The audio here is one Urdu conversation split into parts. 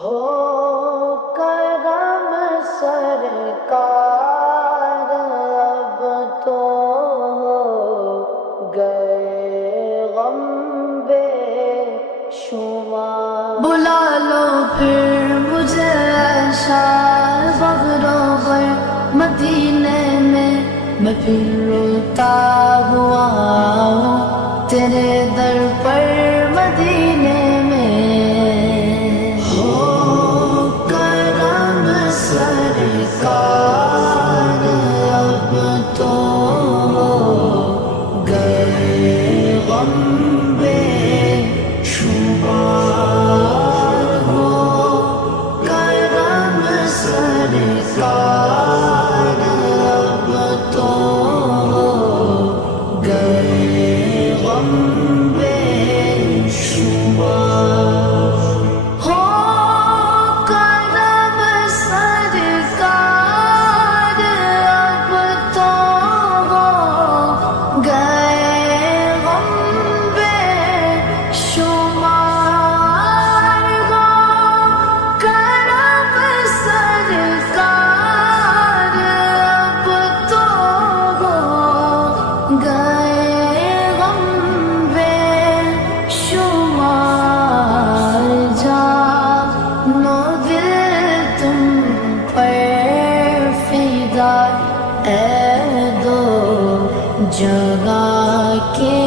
ہو کرم سرکار اب تو ہو گئے غم بے شمار، بلا لو پھر مجھے شاہ بغروبر مدینے میں پھر روتا ہوا ہوں تیرے در پر مدینے میں۔ ہو کرم سرکار اب تو ہو گئے غم بے شمار، ہو کرم سرکار اب تو ہو گئے غم بے شمار۔ ہو کرم سرکار اب تو ہو گئے غم بے شمار، ہو کرم سرکار اب تو ہو گئے غم بے شمار۔ جانو دل تم پر فدا اے دو جگہ کے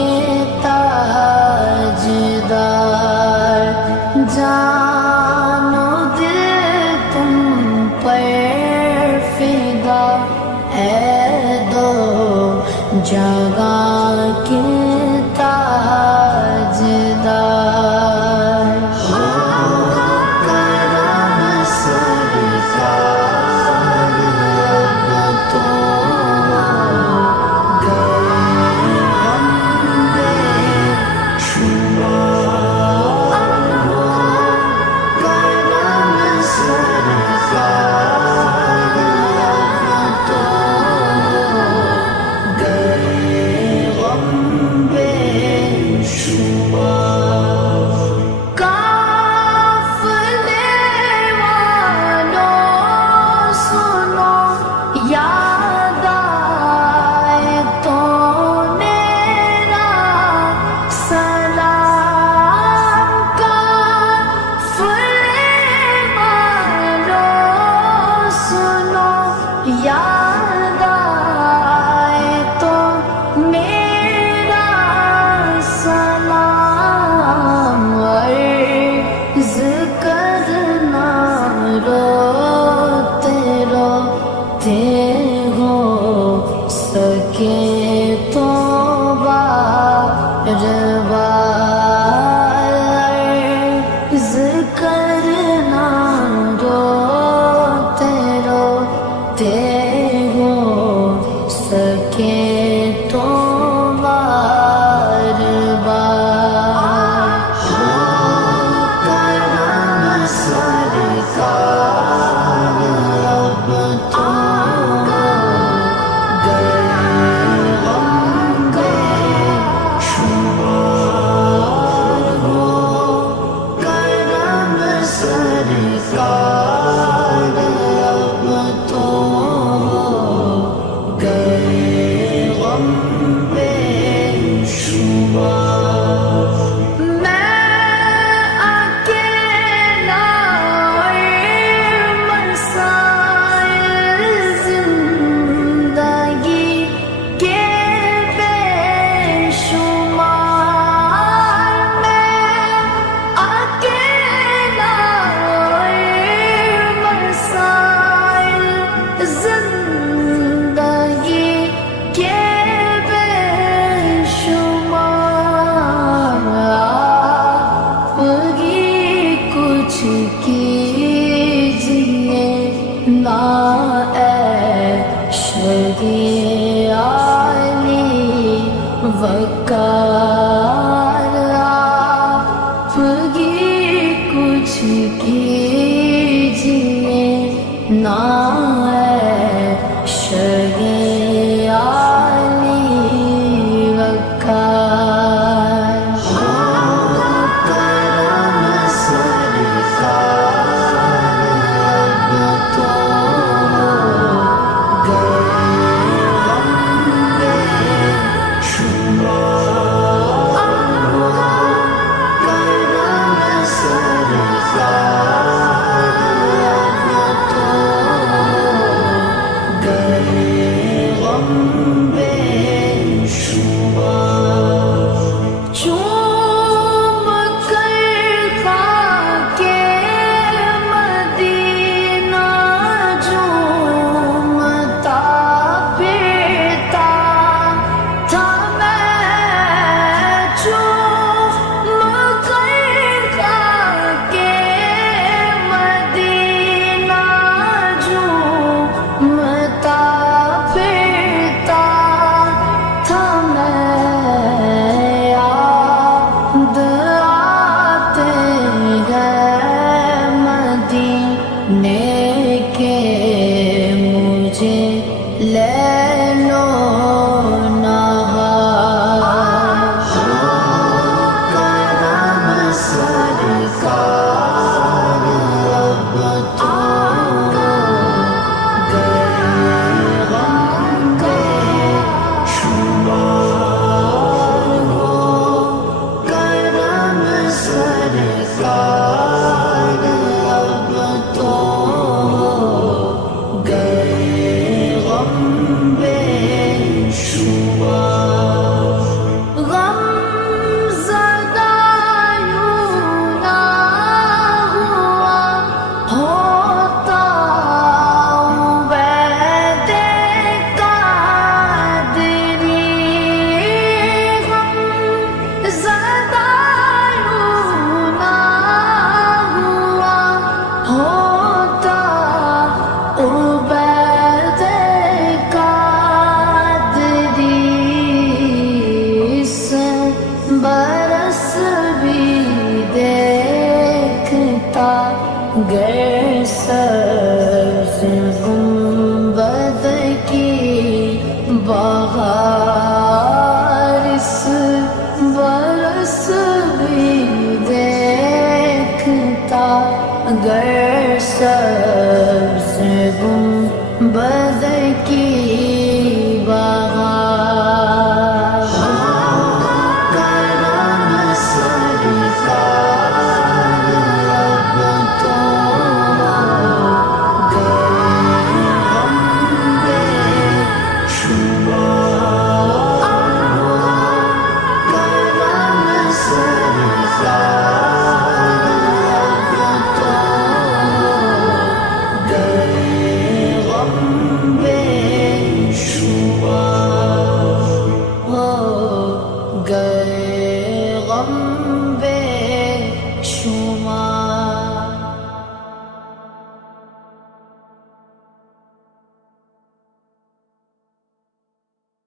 تاجدار، جانو دل تم پر فدا اے دو جگہ کے تاجدار۔ ہو کرم سرکار اب تو ہو گئے غم بے شمار، ہو کرم سرکار اب تو ہو گئے غم بے شمار۔ قافلے والوں سنو یاد آئے تو میرا سلام، قافلے والوں سنو یاد آئے تو میرا سلام، عرض کرنا روتے روتے ہو سکے تو بار بار، عرض کرنا روتے روتے ہو سکے تو بار بار۔ ہو کرم سرکار اب تو ہو گئے غم بے شمار، ہو کرم سرکار اب تو ہو گئے غم بے شمار۔ میں اکیلا اور مسائل زندگی کے بے شمار، میں اکیلا اور مسائل زندگی کے بے شمار، آپ ہی کچھ کیجیے نا اے شہید علی وقار، آپ ہی کچھ کیجیے نا اے شہید علی وقار۔ ہو کرم سرکار دیکھتا گر سبز گنبد کی بہار اس برس بھی دیکھتا گر سبز گنبد کی بہار کرم سرکار اب تو گئے غم بے شمار کرم سرکار اب تو گئے غم بے شمار ہو گئے غم